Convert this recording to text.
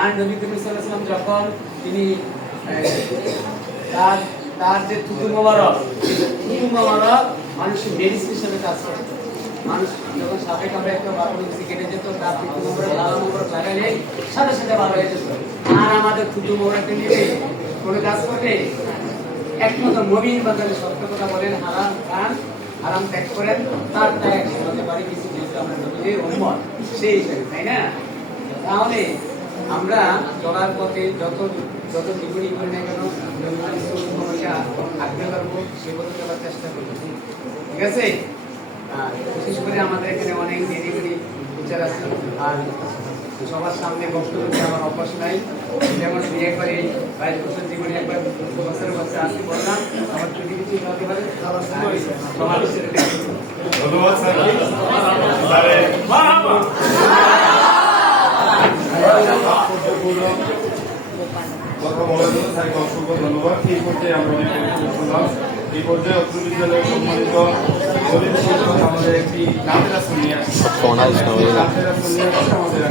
আর নবী করিম সাল্লাল্লাহু যখন তিনি তার তার যে থুতু মোবারক থুতু মোবারক মানুষের মেডিসিন হিসেবে কাজ করে। মানুষ যখন সাপে কামড়ে একটা বাপন কিছু কেটে যেত, তার থুতু মোবারক লাল মোবারক লাগালে সাথে সাথে ভালো হয়ে যেত। আর আমাদের থুতু মোবারককে নিয়ে কোনো কাজ করবে একমাত্র নবীন বাজারে সত্য কথা বলেন, হারাম খান, হারাম ত্যাগ করেন, তার ত্যাগ হতে পারে, কিছু যেহেতু আমরা নবীদের উম্মত, সেই হিসেবে, তাই না? তাহলে আমরা চলার পথে যত যত বিপরীত করি না কেন ভূমিকা আগ্রহ করব সে পথে চলার চেষ্টা করব। ঠিক আছে? বিশেষ করে আমাদের এখানে অনেক ডেলিভারি টিচার আছে। আর সবার সামনে বক্তব্য আমার অভ্যাস নাই। যেমন দুই একবার এই বাইশ বছর জীবনে একবার বছরের বছর আসতে বললাম আমার যদি কিছু হতে পারে সবার স্যার। কথা বলার জন্য স্যারকে অসংখ্য ধন্যবাদ। এই পর্যায়ে আমরা শুনলাম এই পর্যায়ে অত্র বিদ্যালয়ের সম্মানিত দলিত শিক্ষক আমাদের একটি নামের আসন নিয়ে আসছে আমাদের